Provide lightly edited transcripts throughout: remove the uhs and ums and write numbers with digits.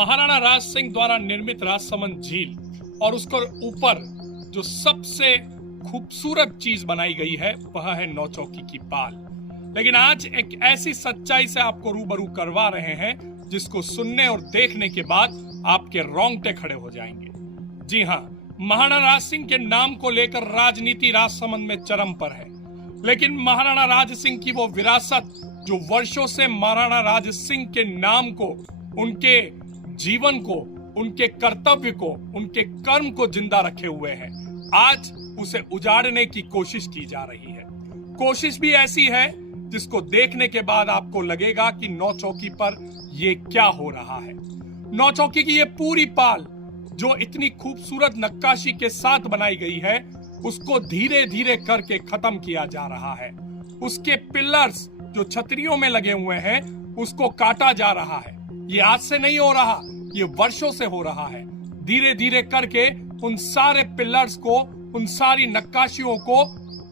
महाराणा राज सिंह द्वारा निर्मित राजसमंद झील और उसके ऊपर जो सबसे खूबसूरत चीज बनाई गई है वह है नौचौकी की पाल। लेकिन आज एक ऐसी सच्चाई से आपको रूबरू करवा रहे हैं जिसको सुनने और देखने के बाद आपके रोंगटे खड़े हो जाएंगे। जी हाँ, महाराणा राज सिंह के नाम को लेकर राजनीति राजसमंद में चरम पर है, लेकिन महाराणा राज सिंह की वो विरासत जो वर्षों से महाराणा राज सिंह के नाम को, उनके जीवन को, उनके कर्तव्य को, उनके कर्म को जिंदा रखे हुए है, आज उसे उजाड़ने की कोशिश की जा रही है। कोशिश भी ऐसी है जिसको देखने के बाद आपको लगेगा कि नौचौकी पर ये क्या हो रहा है। नौचौकी की ये पूरी पाल जो इतनी खूबसूरत नक्काशी के साथ बनाई गई है, उसको धीरे धीरे करके खत्म किया जा रहा है। उसके पिलर्स जो छतरियों में लगे हुए हैं उसको काटा जा रहा है। ये आज से नहीं हो रहा, ये वर्षों से हो रहा है। धीरे धीरे करके उन सारे पिलर्स को, उन सारी नक्काशियों को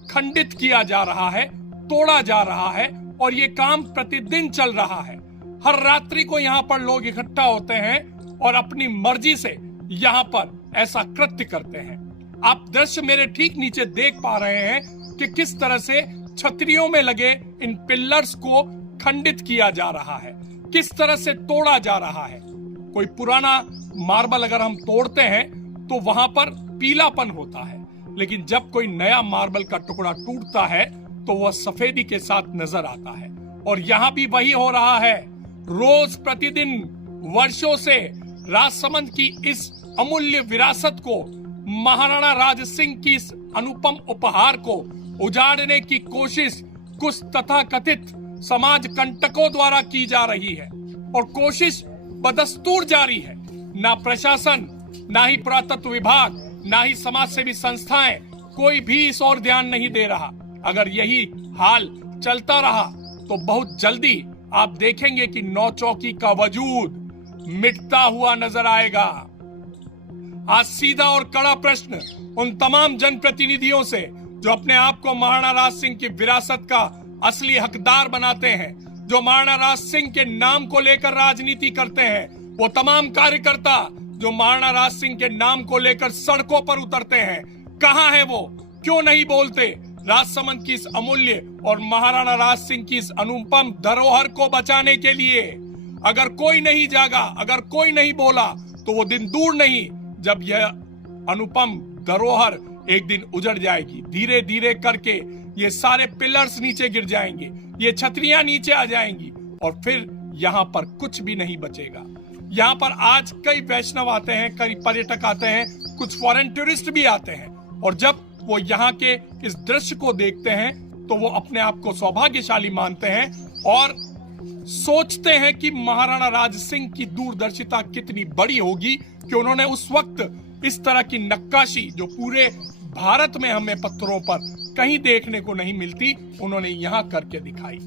खंडित किया जा रहा है, तोड़ा जा रहा है, और ये काम प्रतिदिन चल रहा है। हर रात्रि को यहाँ पर लोग इकट्ठा होते हैं और अपनी मर्जी से यहाँ पर ऐसा कृत्य करते हैं। आप दृश्य मेरे ठीक नीचे देख पा रहे हैं कि किस तरह से छतरियों में लगे इन पिलर्स को खंडित किया जा रहा है, किस तरह से तोड़ा जा रहा है। कोई पुराना मार्बल अगर हम तोड़ते हैं तो वहां पर पीलापन होता है, लेकिन जब कोई नया मार्बल का टुकड़ा टूटता है तो वह सफेदी के साथ नजर आता है। और यहाँ भी वही हो रहा है। रोज प्रतिदिन वर्षों से राजसमंद की इस अमूल्य विरासत को, महाराणा राज सिंह की इस अनुपम उपहार को उजाड़ने की कोशिश कुछ तथाकथित समाज कंटकों द्वारा की जा रही है, और कोशिश बदस्तूर जारी है। ना प्रशासन, ना ही पुरातत्व विभाग, ना ही समाज सेवी संस्थाएं, कोई भी इस ओर ध्यान नहीं दे रहा। अगर यही हाल चलता रहा तो बहुत जल्दी आप देखेंगे कि नौचौकी का वजूद मिटता हुआ नजर आएगा। आज सीधा और कड़ा प्रश्न उन तमाम जनप्रतिनिधियों से जो अपने आप को महाराणा राज सिंह की विरासत का असली हकदार बनाते हैं, जो महाराणा राज सिंह के नाम को लेकर राजनीति करते हैं, वो तमाम कार्यकर्ता जो महाराणा राज सिंह के नाम को लेकर सड़कों पर उतरते हैं, कहाँ है वो? क्यों नहीं बोलते? राजसमंद की इस अमूल्य और महाराणा राज सिंह की इस अनुपम धरोहर को बचाने के लिए अगर कोई नहीं जागा, अगर कोई नहीं बोला, तो वो दिन दूर नहीं जब यह अनुपम धरोहर एक दिन उजड़ जाएगी। धीरे धीरे करके ये सारे पिलर्स नीचे गिर जाएंगे, ये छतरियां नीचे आ जाएंगी, और फिर यहाँ पर कुछ भी नहीं बचेगा। यहाँ पर आज कई वैष्णव आते हैं, कई पर्यटक आते हैं, कुछ फॉरेन टूरिस्ट भी आते हैं, और जब वो यहाँ के इस दृश्य को देखते हैं तो वो अपने आप को सौभाग्यशाली मानते हैं और सोचते हैं कि महाराणा राज सिंह की दूरदर्शिता कितनी बड़ी होगी कि उन्होंने उस वक्त इस तरह की नक्काशी जो पूरे भारत में हमें पत्थरों पर कहीं देखने को नहीं मिलती, उन्होंने यहाँ करके दिखाई।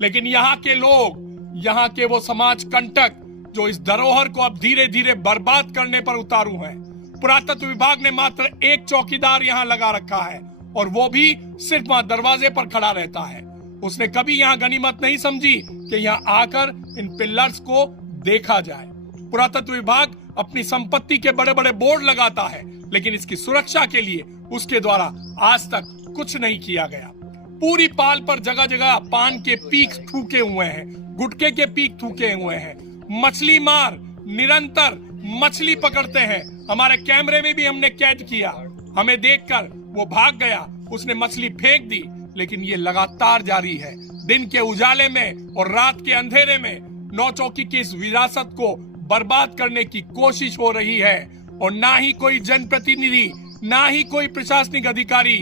लेकिन यहाँ के लोग, यहाँ के वो समाज कंटक जो इस धरोहर को अब धीरे धीरे बर्बाद करने पर उतारू हैं। पुरातत्व विभाग ने मात्र एक चौकीदार यहाँ लगा रखा है, और वो भी सिर्फ वहां दरवाजे पर खड़ा रहता है। उसने कभी यहाँ गनीमत नहीं समझी कि यहाँ आकर इन पिलर्स को देखा जाए। पुरातत्व विभाग अपनी संपत्ति के बड़े बड़े बोर्ड लगाता है, लेकिन इसकी सुरक्षा के लिए उसके द्वारा आज तक कुछ नहीं किया गया। पूरी पाल पर जगह जगह पान के पीक थूके हुए हैं, गुटखे के पीक थूके हुए हैं। मछली मार निरंतर मछली पकड़ते हैं। हमारे कैमरे में भी हमने कैद किया। हमें देखकर वो भाग गया, उसने मछली फेंक दी, लेकिन ये लगातार जारी है। दिन के उजाले में और रात के अंधेरे में नौचौकी की इस विरासत को बर्बाद करने की कोशिश हो रही है, और ना ही कोई जनप्रतिनिधि, ना ही कोई प्रशासनिक अधिकारी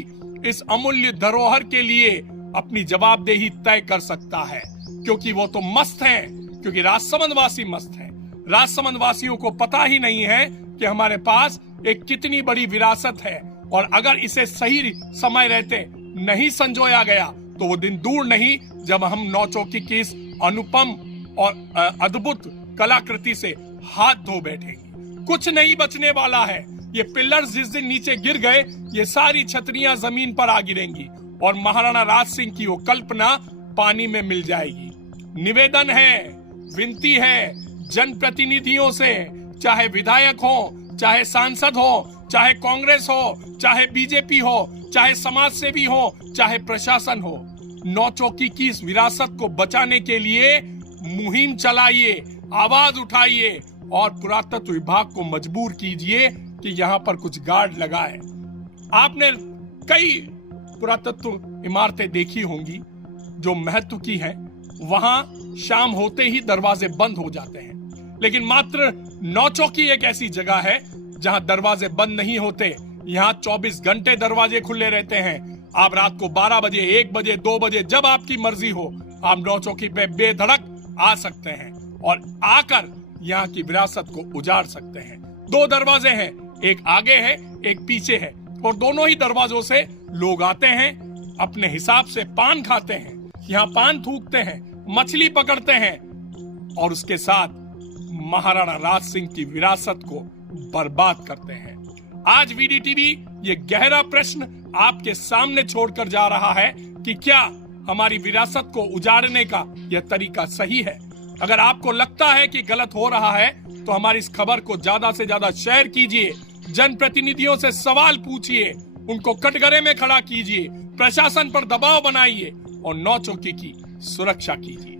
इस अमूल्य धरोहर के लिए अपनी जवाबदेही तय कर सकता है, क्योंकि वो तो मस्त हैं, क्योंकि राजसमंद वासी मस्त हैं। राजसमंद वासियों को पता ही नहीं है कि हमारे पास एक कितनी बड़ी विरासत है, और अगर इसे सही समय रहते नहीं संजोया गया तो वो दिन दूर नहीं जब हम नौचौकी की इस अनुपम और अद्भुत कलाकृति से हाथ धो बैठेंगे। कुछ नहीं बचने वाला है। ये पिलर्स जिस दिन नीचे गिर गए, ये सारी छतरियां जमीन पर आ गिरेंगी, और महाराणा राज सिंह की वो कल्पना पानी में मिल जाएगी। निवेदन है, विनती है, जनप्रतिनिधियों से, चाहे विधायक हो, चाहे सांसद हो, चाहे कांग्रेस हो, चाहे बीजेपी हो, चाहे समाज सेवी हो, चाहे प्रशासन हो, नौचौकी की इस विरासत को बचाने के लिए मुहिम चलाइए, आवाज उठाइए और पुरातत्व विभाग को मजबूर कीजिए कि यहां पर कुछ गार्ड लगाए। आपने कई पुरातत्व इमारतें देखी होंगी जो महत्व की हैं, वहां शाम होते ही दरवाजे बंद हो जाते हैं, लेकिन मात्र नौचौकी एक ऐसी जगह है जहां दरवाजे बंद नहीं होते। यहां 24 घंटे दरवाजे खुले रहते हैं। आप रात को 12 बजे, 1 बजे, 2 बजे, जब आपकी मर्जी हो, आप नौचौकी पे बेधड़क आ सकते हैं और आकर यहाँ की विरासत को उजाड़ सकते हैं। 2 दरवाजे हैं, एक आगे है, एक पीछे है, और दोनों ही दरवाजों से लोग आते हैं, अपने हिसाब से पान खाते हैं, यहाँ पान थूकते हैं, मछली पकड़ते हैं और उसके साथ महाराणा राज सिंह की विरासत को बर्बाद करते हैं। आज वीडीटीवी ये गहरा प्रश्न आपके सामने छोड़कर जा रहा है कि क्या हमारी विरासत को उजाड़ने का यह तरीका सही है? अगर आपको लगता है कि गलत हो रहा है तो हमारी इस खबर को ज्यादा से ज्यादा शेयर कीजिए, जनप्रतिनिधियों से सवाल पूछिए, उनको कटघरे में खड़ा कीजिए, प्रशासन पर दबाव बनाइए और नौचौकी की सुरक्षा कीजिए।